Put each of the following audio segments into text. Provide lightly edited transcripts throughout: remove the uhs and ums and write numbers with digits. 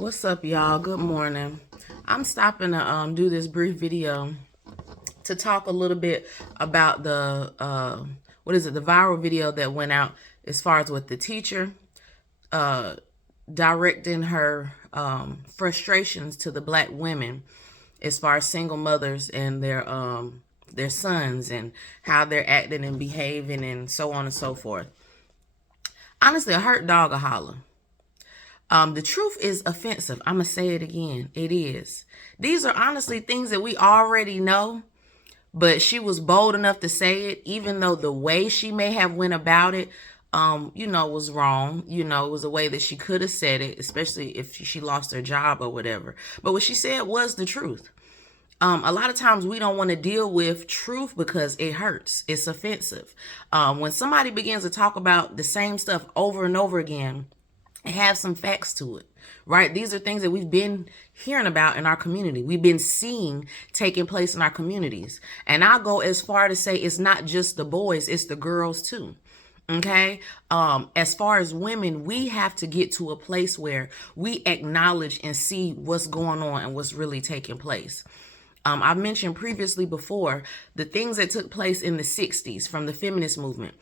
What's up, y'all? Good morning. I'm stopping to do this brief video to talk a little bit about the the viral video that went out as far as with the teacher directing her frustrations to the black women as far as single mothers and their sons and how they're acting and behaving and so on and so forth. Honestly, a hurt dog a holler. The truth is offensive. I'm going to say it again. It is. These are honestly things that we already know, but she was bold enough to say it, even though the way she may have went about it, was wrong. It was a way that she could have said it, especially if she lost her job or whatever. But what she said was the truth. A lot of times we don't want to deal with truth because it hurts. It's offensive. When somebody begins to talk about the same stuff over and over again, have some facts to it, right? These are things that we've been hearing about in our community. We've been seeing taking place in our communities. And I'll go as far to say it's not just the boys, it's the girls too. Okay. As far as women, we have to get to a place where we acknowledge and see what's going on and what's really taking place. I've mentioned previously before the things that took place in the 60s from the feminist movement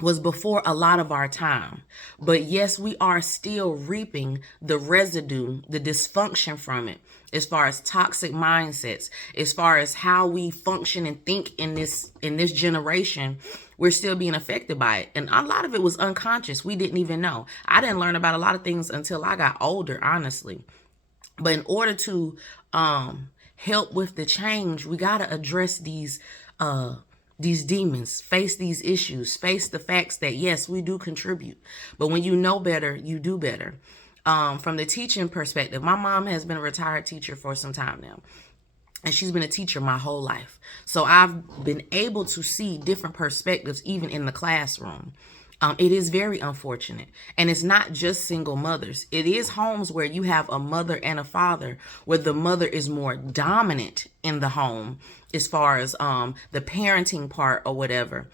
was before a lot of our time. But yes, we are still reaping the residue, the dysfunction from it, as far as toxic mindsets, as far as how we function and think in this generation. We're still being affected by it. And a lot of it was unconscious. We didn't even know. I didn't learn about a lot of things until I got older, honestly. But in order to help with the change, we got to address these demons, face these issues, face the facts that yes, we do contribute. But when you know better, you do better. From the teaching perspective, my mom has been a retired teacher for some time now. And she's been a teacher my whole life. So I've been able to see different perspectives even in the classroom. It is very unfortunate. And it's not just single mothers. It is homes where you have a mother and a father, where the mother is more dominant in the home as far as the parenting part or whatever.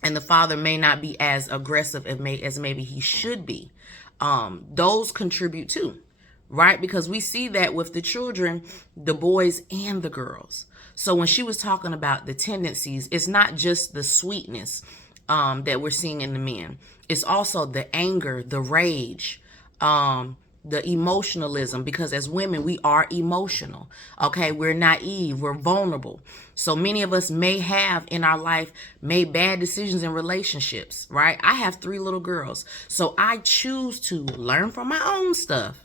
And the father may not be as aggressive as maybe he should be. Those contribute too, right? Because we see that with the children, the boys and the girls. So when she was talking about the tendencies, it's not just the sweetness that we're seeing in the men. It's also the anger, the rage, the emotionalism, because as women, we are emotional. Okay. We're naive. We're vulnerable. So many of us may have in our life made bad decisions in relationships, right? I have 3 little girls. So I choose to learn from my own stuff,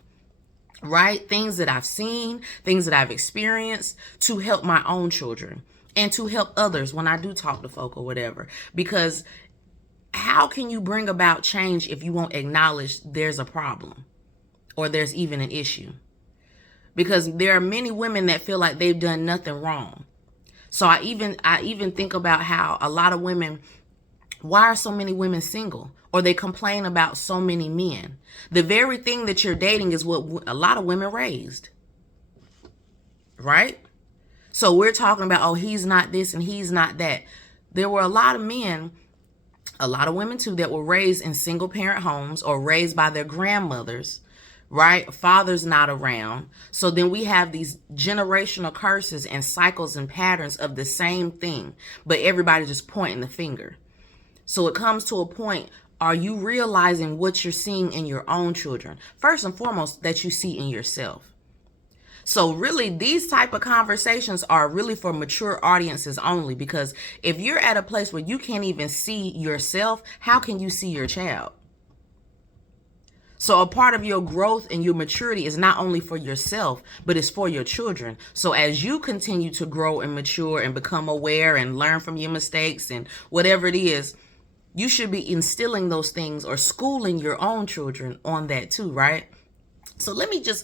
right? Things that I've seen, things that I've experienced to help my own children. And to help others when I do talk to folk or whatever. Because how can you bring about change if you won't acknowledge there's a problem or there's even an issue? Because there are many women that feel like they've done nothing wrong. So I even think about how a lot of women, why are so many women single? Or they complain about so many men. The very thing that you're dating is what a lot of women raised. Right? So we're talking about, oh, he's not this and he's not that. There were a lot of men, a lot of women too, that were raised in single parent homes or raised by their grandmothers, right? Father's not around. So then we have these generational curses and cycles and patterns of the same thing, but everybody's just pointing the finger. So it comes to a point, are you realizing what you're seeing in your own children? First and foremost, that you see in yourself. So really, these type of conversations are really for mature audiences only, because if you're at a place where you can't even see yourself, how can you see your child? So a part of your growth and your maturity is not only for yourself, but it's for your children. So as you continue to grow and mature and become aware and learn from your mistakes and whatever it is, you should be instilling those things or schooling your own children on that too, right? So let me just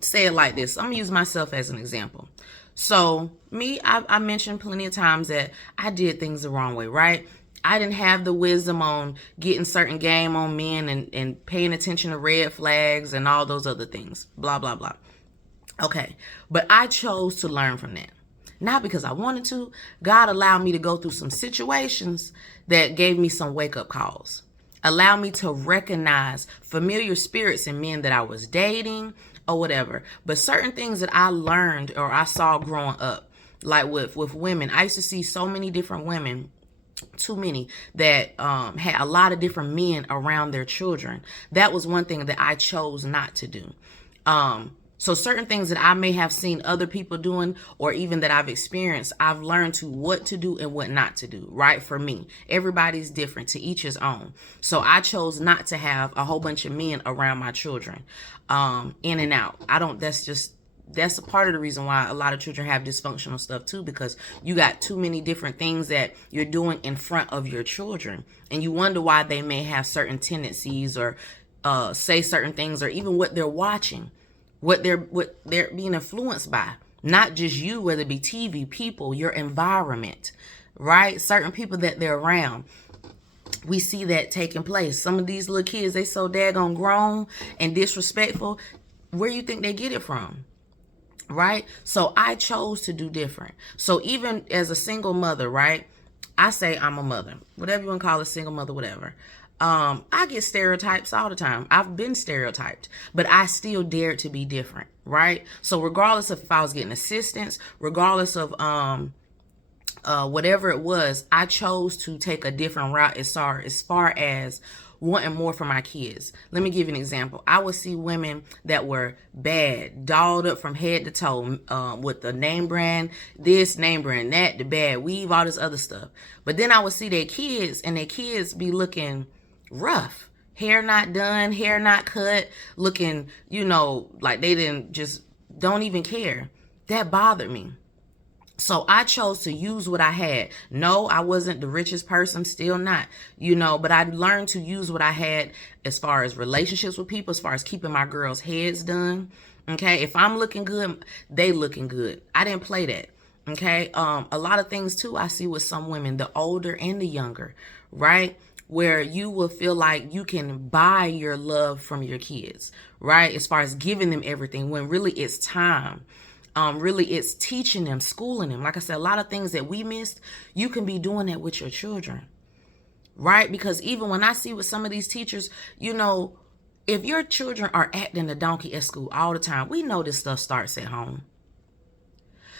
say it like this. I'm gonna use myself as an example. So me, I mentioned plenty of times that I did things the wrong way, right? I didn't have the wisdom on getting certain game on men and paying attention to red flags and all those other things, blah, blah, blah. Okay, but I chose to learn from that. Not because I wanted to. God allowed me to go through some situations that gave me some wake-up calls. Allow me to recognize familiar spirits in men that I was dating or whatever. But certain things that I learned or I saw growing up, like with women, I used to see so many different women, too many, that had a lot of different men around their children. That was one thing that I chose not to do. So certain things that I may have seen other people doing, or even that I've experienced, I've learned to what to do and what not to do, right? For me, everybody's different, to each his own. So I chose not to have a whole bunch of men around my children, in and out. That's a part of the reason why a lot of children have dysfunctional stuff too, because you got too many different things that you're doing in front of your children, and you wonder why they may have certain tendencies or say certain things, or even what they're watching, what they're being influenced by. Not just you, whether it be TV, people, your environment, right? Certain people that they're around. We see that taking place. Some of these little kids, they so daggone grown and disrespectful. Where you think they get it from? Right? So I chose to do different. So even as a single mother, right? I say I'm a mother, whatever you want to call it, single mother, whatever. I get stereotypes all the time. I've been stereotyped, but I still dared to be different, right? So regardless of if I was getting assistance, regardless of whatever it was, I chose to take a different route as far as wanting more for my kids. Let me give you an example. I would see women that were bad, dolled up from head to toe, with the name brand this, name brand that, the bad weave, all this other stuff. But then I would see their kids, and their kids be looking rough, hair not done, hair not cut, looking, like they don't even care. That bothered me. So I chose to use what I had. No, I wasn't the richest person, still not, but I learned to use what I had as far as relationships with people, as far as keeping my girls' heads done. Okay. If I'm looking good, they looking good. I didn't play that. Okay. A lot of things too, I see with some women, the older and the younger, right? Where you will feel like you can buy your love from your kids, right? As far as giving them everything, when really it's time. Really it's teaching them, schooling them. Like I said, a lot of things that we missed, you can be doing that with your children, right? Because even when I see with some of these teachers, if your children are acting a donkey at school all the time, we know this stuff starts at home.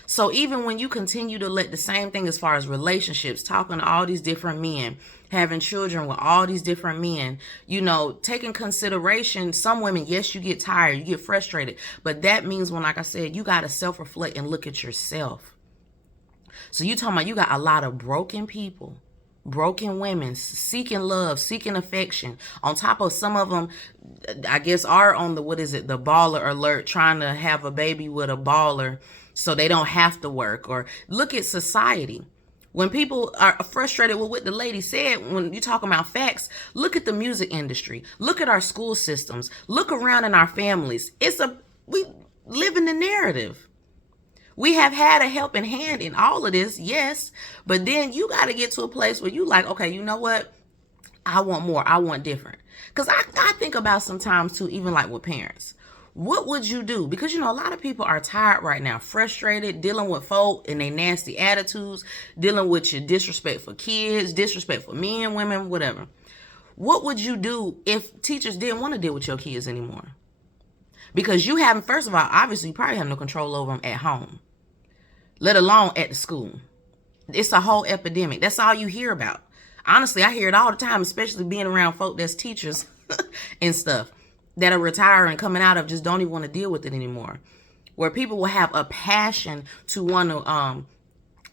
So even when you continue to let the same thing as far as relationships, talking to all these different men, having children with all these different men, taking consideration, some women, yes, you get tired, you get frustrated, but that means when, like I said, you got to self-reflect and look at yourself. So you talking about you got a lot of broken people, broken women seeking love, seeking affection. On top of some of them, I guess, are on the baller alert, trying to have a baby with a baller so they don't have to work. Or look at society. When people are frustrated with what the lady said, when you're talking about facts, look at the music industry. Look at our school systems. Look around in our families. We live in the narrative. We have had a helping hand in all of this, yes. But then you got to get to a place where you like, okay, you know what? I want more. I want different. Because I think about sometimes too, even like with parents. What would you do? Because, a lot of people are tired right now, frustrated, dealing with folk and their nasty attitudes, dealing with your disrespect for kids, disrespect for men, women, whatever. What would you do if teachers didn't want to deal with your kids anymore? Because you haven't, first of all, obviously you probably have no control over them at home, let alone at the school. It's a whole epidemic. That's all you hear about. Honestly, I hear it all the time, especially being around folk that's teachers and stuff, that are retiring, coming out of, just don't even want to deal with it anymore. Where people will have a passion to want to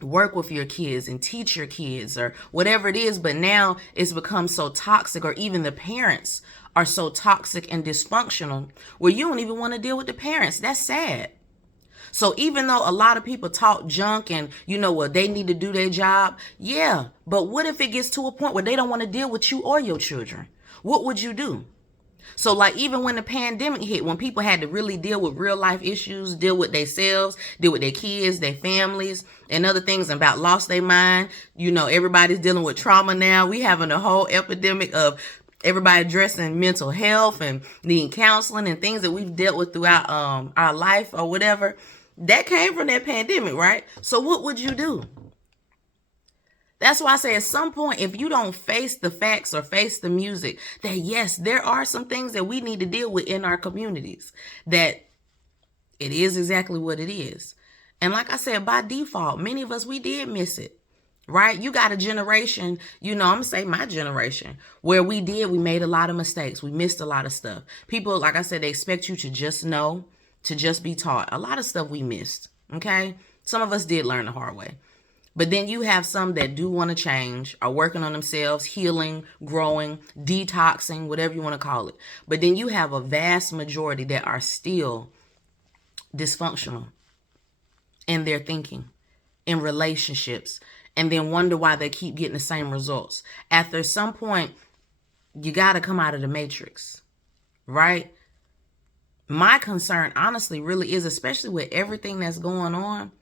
work with your kids and teach your kids or whatever it is, but now it's become so toxic, or even the parents are so toxic and dysfunctional where you don't even want to deal with the parents. That's sad. So even though a lot of people talk junk and, they need to do their job, yeah, but what if it gets to a point where they don't want to deal with you or your children? What would you do? So like even when the pandemic hit, when people had to really deal with real life issues, deal with themselves, deal with their kids, their families, and other things, and about lost their mind, everybody's dealing with trauma now. We having a whole epidemic of everybody addressing mental health and needing counseling and things that we've dealt with throughout our life or whatever. That came from that pandemic, right? So what would you do? That's why I say at some point, if you don't face the facts or face the music, that yes, there are some things that we need to deal with in our communities, that it is exactly what it is. And like I said, by default, many of us, we did miss it, right? You got a generation, I'm going to say my generation, where we made a lot of mistakes. We missed a lot of stuff. People, like I said, they expect you to just know, to just be taught. A lot of stuff we missed, okay? Some of us did learn the hard way. But then you have some that do want to change, are working on themselves, healing, growing, detoxing, whatever you want to call it. But then you have a vast majority that are still dysfunctional in their thinking, in relationships, and then wonder why they keep getting the same results. After some point, you got to come out of the matrix, right? My concern, honestly, really is, especially with everything that's going on,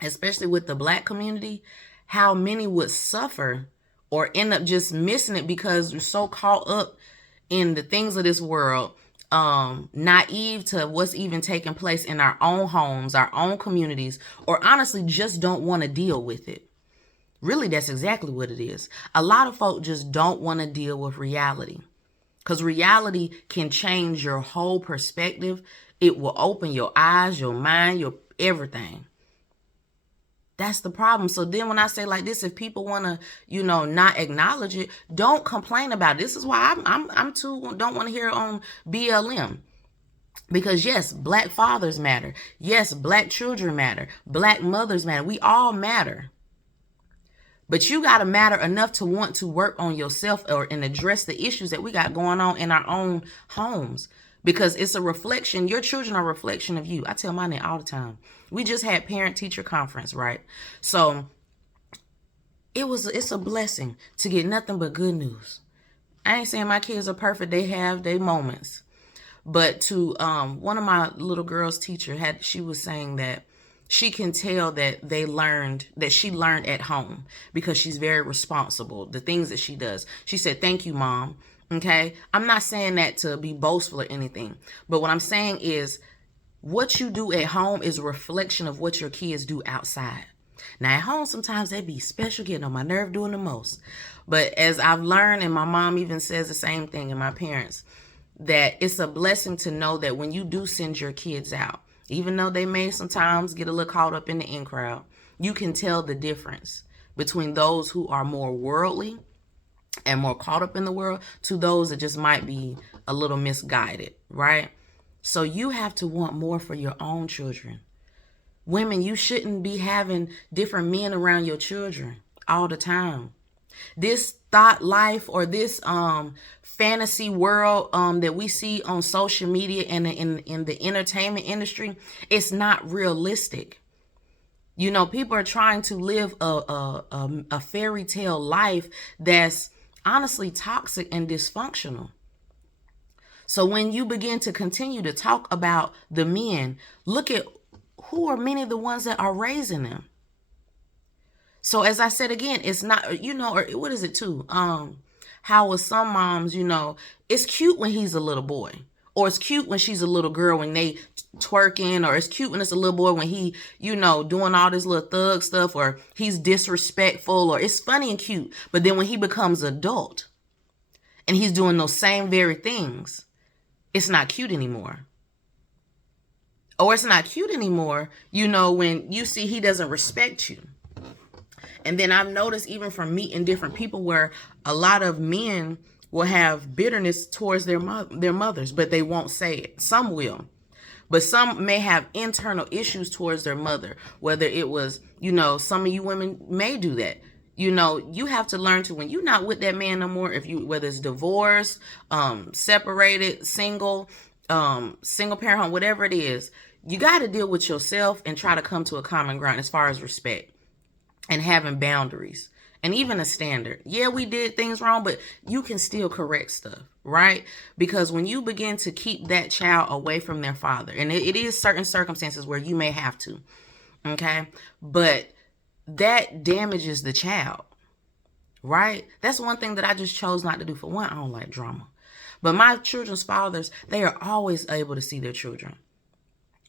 especially with the Black community, how many would suffer or end up just missing it because you're so caught up in the things of this world, naive to what's even taking place in our own homes, our own communities, or honestly just don't want to deal with it. Really, that's exactly what it is. A lot of folk just don't want to deal with reality, because reality can change your whole perspective. It will open your eyes, your mind, your everything. That's the problem. So then when I say like this, if people want to, not acknowledge it, don't complain about it. This is why I'm too don't want to hear on BLM. Because yes, Black fathers matter. Yes, Black children matter. Black mothers matter. We all matter. But you got to matter enough to want to work on yourself and address the issues that we got going on in our own homes. Because it's a reflection. Your children are a reflection of you. I tell mine all the time. We just had parent-teacher conference, right? So it's a blessing to get nothing but good news. I ain't saying my kids are perfect. They have their moments. But to one of my little girls' teacher, she was saying that she can tell that she learned at home because she's very responsible, the things that she does. She said, "Thank you, Mom." Okay. I'm not saying that to be boastful or anything, but what I'm saying is what you do at home is a reflection of what your kids do outside. Now at home, sometimes they be special, getting on my nerve, doing the most. But as I've learned, and my mom even says the same thing, and my parents, that it's a blessing to know that when you do send your kids out, even though they may sometimes get a little caught up in the in crowd, you can tell the difference between those who are more worldly and more caught up in the world to those that just might be a little misguided, right? So you have to want more for your own children. Women, you shouldn't be having different men around your children all the time. This thought life or this fantasy world that we see on social media and in the entertainment industry, it's not realistic. People are trying to live a fairy tale life that's honestly toxic and dysfunctional. So when you begin to continue to talk about the men, look at who are many of the ones that are raising them. So as I said again, it's not, or what is it too? How with some moms, it's cute when he's a little boy, or it's cute when she's a little girl when they twerking, or it's cute when it's a little boy when he, doing all this little thug stuff, or he's disrespectful, or it's funny and cute. But then when he becomes adult and he's doing those same very things, it's not cute anymore. Or it's not cute anymore, when you see he doesn't respect you. And then I've noticed even from meeting different people where a lot of men will have bitterness towards their mothers, but they won't say it. Some will. But some may have internal issues towards their mother, whether it was, some of you women may do that. You have to learn to, when you're not with that man no more, whether it's divorced, separated, single parent home, whatever it is, you got to deal with yourself and try to come to a common ground as far as respect and having boundaries and even a standard. Yeah, we did things wrong, but you can still correct stuff, right? Because when you begin to keep that child away from their father, and it is certain circumstances where you may have to, okay? But that damages the child, right? That's one thing that I just chose not to do. For one, I don't like drama. But my children's fathers, they are always able to see their children.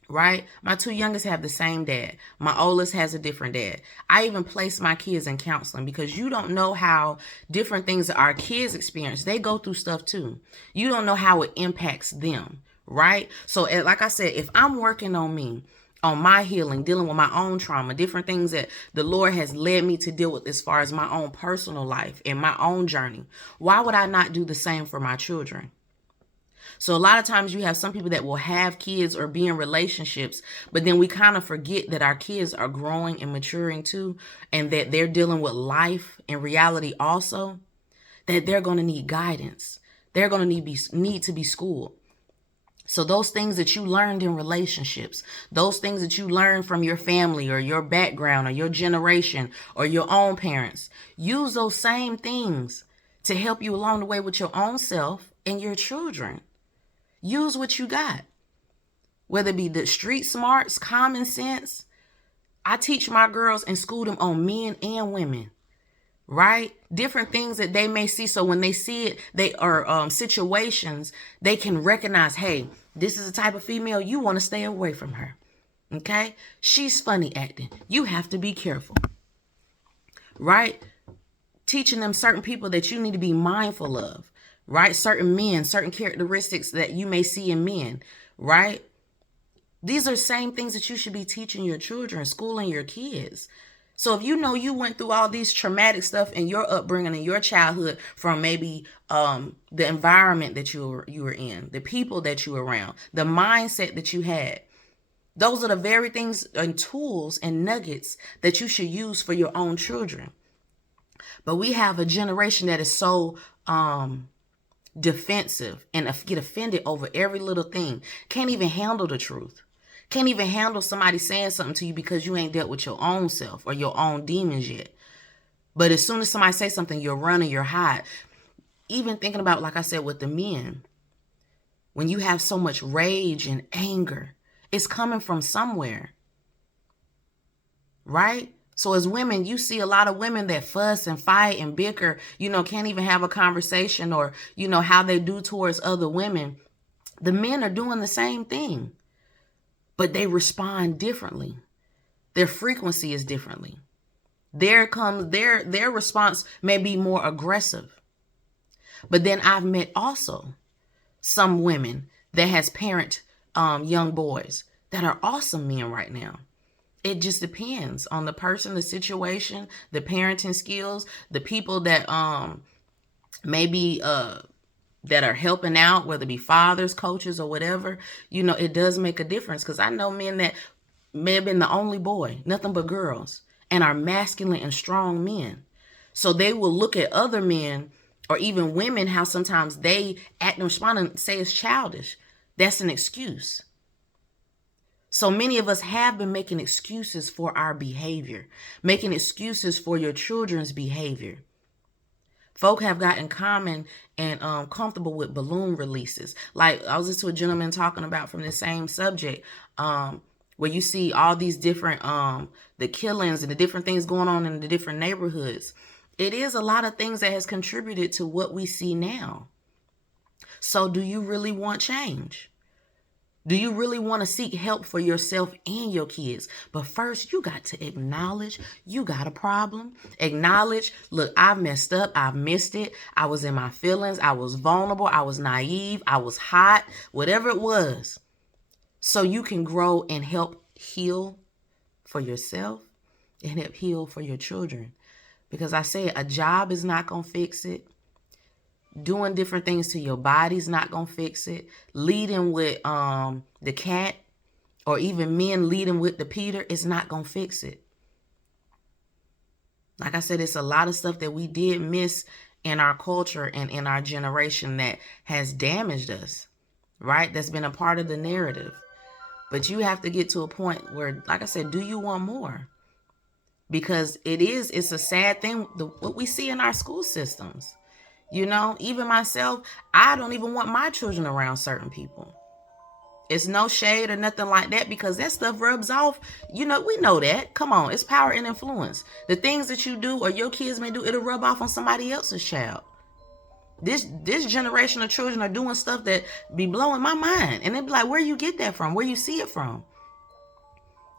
right? My two youngest have the same dad. My oldest has a different dad. I even place my kids in counseling because you don't know how different things that our kids experience. They go through stuff too. You don't know how it impacts them, right? So like I said, if I'm working on me, on my healing, dealing with my own trauma, different things that the Lord has led me to deal with as far as my own personal life and my own journey, why would I not do the same for my children? So a lot of times you have some people that will have kids or be in relationships, but then we kind of forget that our kids are growing and maturing too, and that they're dealing with life in reality also, that they're going to need guidance. They're going to need to be schooled. So those things that you learned in relationships, those things that you learned from your family or your background or your generation or your own parents, use those same things to help you along the way with your own self and your children. Use what you got, whether it be the street smarts, common sense. I teach my girls and school them on men and women, right? Different things that they may see. So when they see it, they are situations, they can recognize, hey, this is a type of female, you want to stay away from her. Okay? She's funny acting. You have to be careful, right? Teaching them certain people that you need to be mindful of, right? Certain men, certain characteristics that you may see in men, right? These are same things that you should be teaching your children, schooling your kids. So if you know you went through all these traumatic stuff in your upbringing and your childhood from maybe the environment that you were in, the people that you were around, the mindset that you had, those are the very things and tools and nuggets that you should use for your own children. But we have a generation that is so defensive and get offended over every little thing. Can't even handle the truth. Can't even handle somebody saying something to you because you ain't dealt with your own self or your own demons yet. But as soon as somebody says something, you're running, you're hide. Even thinking about, like I said, with the men, when you have so much rage and anger, it's coming from somewhere, right? So as women, you see a lot of women that fuss and fight and bicker, can't even have a conversation or, how they do towards other women. The men are doing the same thing, but they respond differently. Their frequency is differently. Their response may be more aggressive. But then I've met also some women that has parent young boys that are awesome men right now. It just depends on the person, the situation, the parenting skills, the people that maybe that are helping out, whether it be fathers, coaches, or whatever. It does make a difference, because I know men that may have been the only boy, nothing but girls, and are masculine and strong men. So they will look at other men or even women, how sometimes they act and respond and say it's childish. That's an excuse. So many of us have been making excuses for our behavior, making excuses for your children's behavior. Folk have gotten common and comfortable with balloon releases. Like I was listening to a gentleman talking about from the same subject, where you see all these different, the killings and the different things going on in the different neighborhoods. It is a lot of things that has contributed to what we see now. So do you really want change? Do you really want to seek help for yourself and your kids? But first, you got to acknowledge you got a problem. Acknowledge, look, I've messed up. I've missed it. I was in my feelings. I was vulnerable. I was naive. I was hot, whatever it was. So you can grow and help heal for yourself and help heal for your children. Because I say a job is not going to fix it. Doing different things to your body's not going to fix it. Leading with the cat, or even men leading with the Peter, is not going to fix it. Like I said, it's a lot of stuff that we did miss in our culture and in our generation that has damaged us, right? That's been a part of the narrative. But you have to get to a point where, like I said, do you want more? Because it's a sad thing, what we see in our school systems. Even myself, I don't even want my children around certain people. It's no shade or nothing like that, because that stuff rubs off. We know that. Come on, it's power and influence. The things that you do or your kids may do, it'll rub off on somebody else's child. This generation of children are doing stuff that be blowing my mind. And they be like, where you get that from? Where you see it from?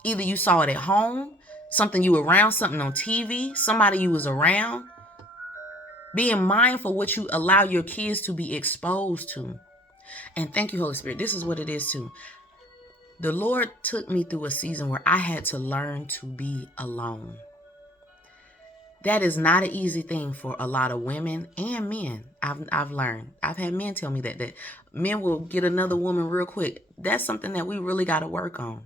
Either you saw it at home, something you were around, something on TV, somebody you was around. Being mindful what you allow your kids to be exposed to. And thank you, Holy Spirit. This is what it is too. The Lord took me through a season where I had to learn to be alone. That is not an easy thing for a lot of women and men. I've learned. I've had men tell me that men will get another woman real quick. That's something that we really got to work on.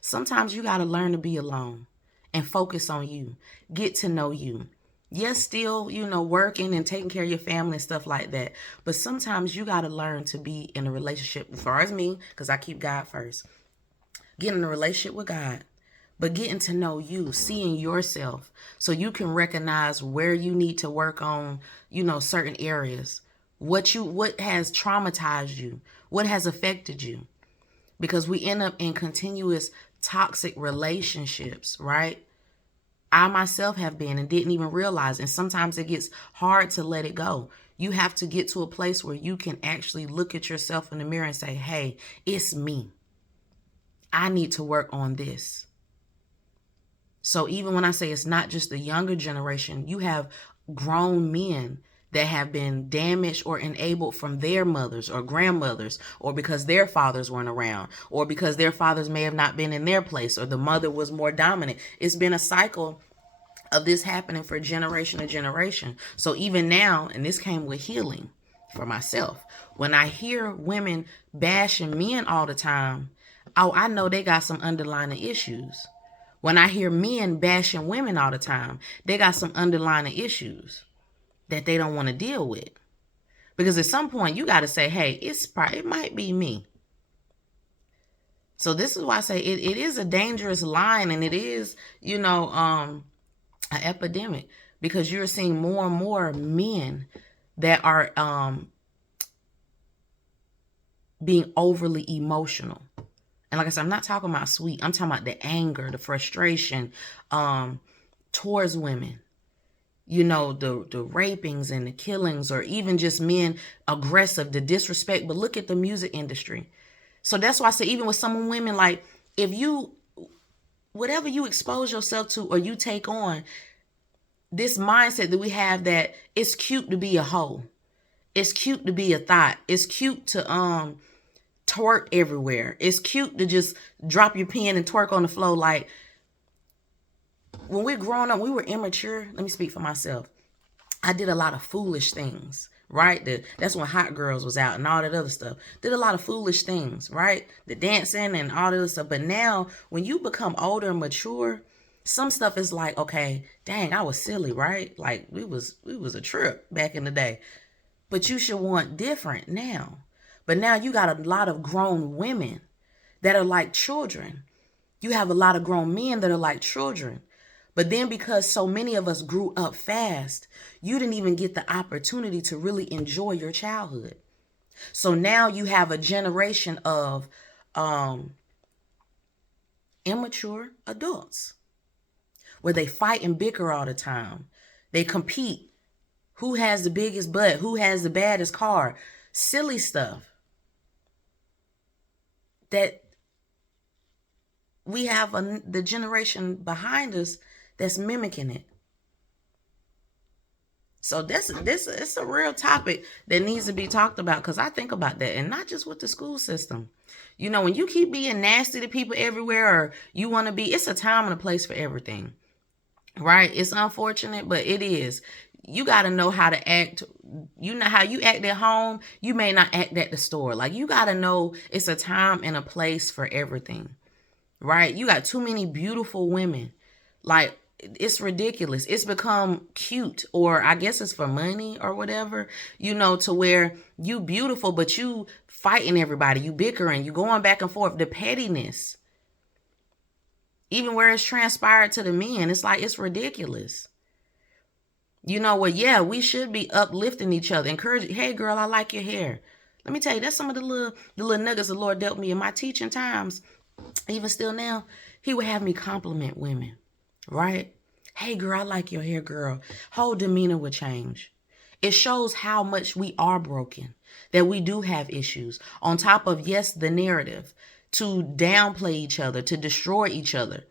Sometimes you got to learn to be alone and focus on you. Get to know you. Yes, still, working and taking care of your family and stuff like that. But sometimes you got to learn to be in a relationship, as far as me, because I keep God first. Get in a relationship with God, but getting to know you, seeing yourself so you can recognize where you need to work on, certain areas. What has traumatized you? What has affected you? Because we end up in continuous toxic relationships, right? I myself have been and didn't even realize. And sometimes it gets hard to let it go. You have to get to a place where you can actually look at yourself in the mirror and say, hey, it's me. I need to work on this. So even when I say it's not just the younger generation, you have grown men that have been damaged or enabled from their mothers or grandmothers, or because their fathers weren't around, or because their fathers may have not been in their place, or the mother was more dominant. It's been a cycle of this happening for generation to generation. So even now, and this came with healing for myself, when I hear women bashing men all the time, I know they got some underlying issues. When I hear men bashing women all the time, they got some underlying issues that they don't want to deal with. Because at some point you got to say, hey, it might be me. So this is why I say it is a dangerous line, and it is, an epidemic, because you're seeing more and more men that are being overly emotional. And like I said, I'm not talking about sweet. I'm talking about the anger, the frustration towards women. The rapings and the killings, or even just men aggressive, the disrespect. But look at the music industry. So that's why I say, even with some women, like, whatever you expose yourself to or you take on, this mindset that we have that it's cute to be a hoe. It's cute to be a thought. It's cute to twerk everywhere. It's cute to just drop your pen and twerk on the floor. Like, when we're growing up, we were immature. Let me speak for myself. I did a lot of foolish things, right? That's when Hot Girls was out and all that other stuff. Did a lot of foolish things, right? The dancing and all that other stuff. But now, when you become older and mature, some stuff is like, okay, dang, I was silly, right? Like, we was a trip back in the day. But you should want different now. But now you got a lot of grown women that are like children. You have a lot of grown men that are like children. But then, because so many of us grew up fast, you didn't even get the opportunity to really enjoy your childhood. So now you have a generation of immature adults where they fight and bicker all the time. They compete. Who has the biggest butt? Who has the baddest car? Silly stuff. That we have the generation behind us that's mimicking it. So this it's a real topic that needs to be talked about, because I think about that, and not just with the school system. When you keep being nasty to people everywhere, or you want to be, it's a time and a place for everything, right? It's unfortunate, but it is. You got to know how to act. You know how you act at home, you may not act at the store. Like, you got to know it's a time and a place for everything, right? You got too many beautiful women. Like, it's ridiculous. It's become cute, or I guess it's for money or whatever, to where you beautiful, but you fighting everybody, you bickering, you going back and forth. The pettiness, even where it's transpired to the men, it's like, it's ridiculous. Yeah, we should be uplifting each other, encouraging. Hey, girl, I like your hair. Let me tell you, that's some of the little nuggets the Lord dealt me in my teaching times. Even still now, he would have me compliment women, right? Hey, girl, I like your hair, girl. Whole demeanor would change. It shows how much we are broken, that we do have issues. On top of, yes, the narrative, to downplay each other, to destroy each other.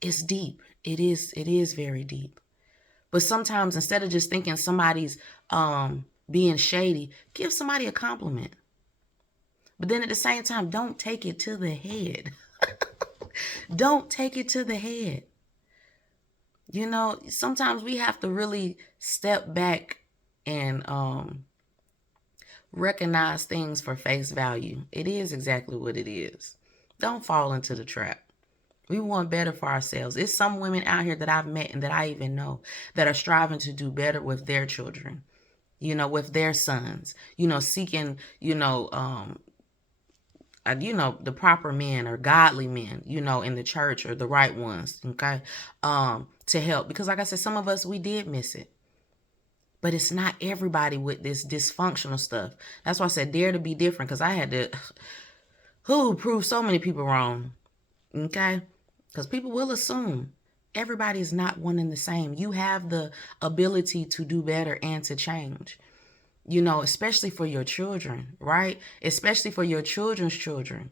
It's deep. It is very deep. But sometimes instead of just thinking somebody's being shady, give somebody a compliment. But then at the same time, don't take it to the head. Don't take it to the head. You know, sometimes we have to really step back and recognize things for face value. It is exactly what it is. Don't fall into the trap. We want better for ourselves. It's some women out here that I've met and that I even know that are striving to do better with their children, you know, with their sons, you know, seeking, the proper men or godly men, you know, in the church, or the right ones, okay, to help. Because like I said, some of us, we did miss it. But it's not everybody with this dysfunctional stuff. That's why I said dare to be different, because I had to prove so many people wrong, okay? Because people will assume everybody is not one and the same. You have the ability to do better and to change, you know, especially for your children, right? Especially for your children's children,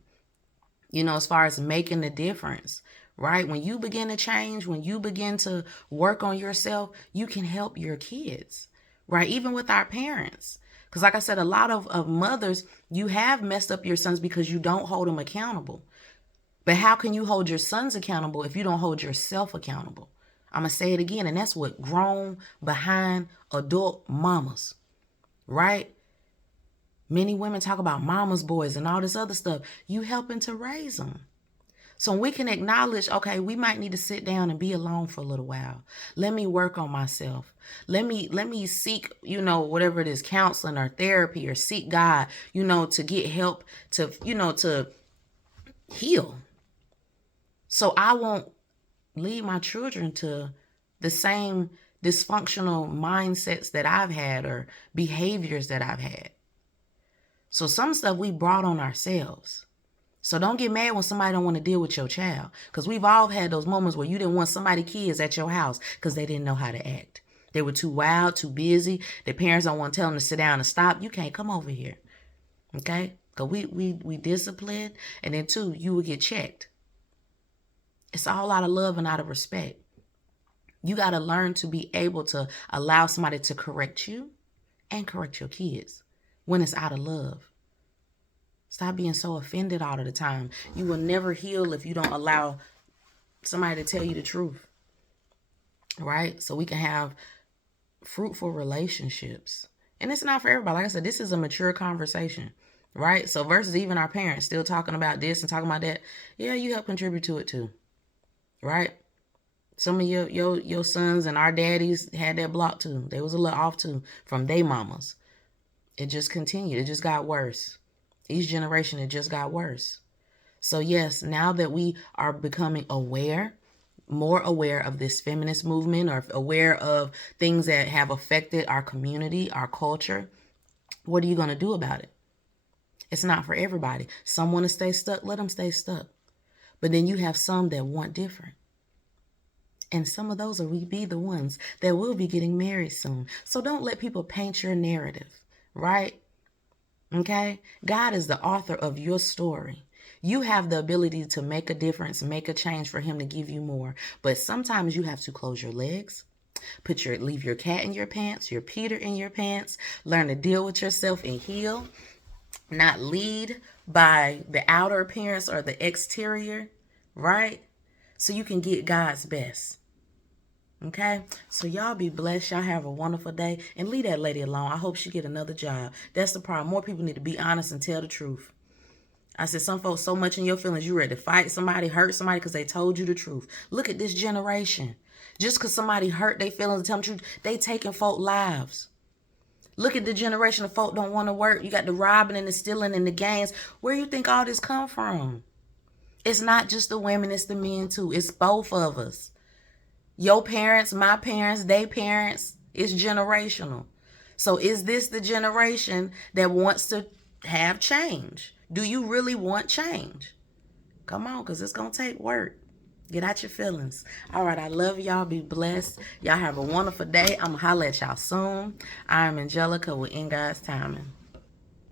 you know, as far as making a difference, right? When you begin to change, when you begin to work on yourself, you can help your kids, right? Even with our parents. Because like I said, a lot of mothers, you have messed up your sons because you don't hold them accountable. But how can you hold your sons accountable if you don't hold yourself accountable? I'm going to say it again, and that's what grown behind adult mamas, right? Many women talk about mama's boys and all this other stuff. You helping to raise them. So we can acknowledge, okay, we might need to sit down and be alone for a little while. Let me work on myself. Let me seek, you know, whatever it is, counseling or therapy, or seek God, you know, to get help to, you know, to heal. So I won't lead my children to the same dysfunctional mindsets that I've had or behaviors that I've had. So some stuff we brought on ourselves. So don't get mad when somebody don't want to deal with your child, because we've all had those moments where you didn't want somebody's kids at your house because they didn't know how to act. They were too wild, too busy. Their parents don't want to tell them to sit down and stop. You can't come over here. Okay? Because we disciplined, and then too, you would get checked. It's all out of love and out of respect. You got to learn to be able to allow somebody to correct you and correct your kids when it's out of love. Stop being so offended all of the time. You will never heal if you don't allow somebody to tell you the truth, right? So we can have fruitful relationships. And it's not for everybody. Like I said, this is a mature conversation, right? So versus even our parents still talking about this and talking about that, yeah, you help contribute to it too, right? Some of your sons and our daddies had that block too. They was a little off too from their mamas. It just continued. It just got worse. Each generation, it just got worse. So yes, now that we are becoming aware, more aware of this feminist movement, or aware of things that have affected our community, our culture, what are you going to do about it? It's not for everybody. Some want to stay stuck, let them stay stuck. But then you have some that want different. And some of those will be the ones that will be getting married soon. So don't let people paint your narrative, right? Okay? God is the author of your story. You have the ability to make a difference, make a change for him to give you more. But sometimes you have to close your legs, leave your cat in your pants, your Peter in your pants, learn to deal with yourself and heal, not lead by the outer appearance or the exterior, right? So you can get God's best. Okay, so y'all be blessed. Y'all have a wonderful day, and leave that lady alone. I hope she get another job. That's the problem. More people need to be honest and tell the truth. I said, some folks so much in your feelings, you ready to fight somebody, hurt somebody because they told you the truth. Look at this generation. Just because somebody hurt their feelings and tell them the truth, they taking folk lives. Look at the generation of folk don't want to work. You got the robbing and the stealing and the gangs. Where you think all this come from? It's not just the women, it's the men too. It's both of us. Your parents, my parents, they parents. It's generational. So is this the generation that wants to have change? Do you really want change? Come on, because it's going to take work. Get out your feelings. All right, I love y'all. Be blessed. Y'all have a wonderful day. I'm going to holler at y'all soon. I'm Angelica with In God's Timing.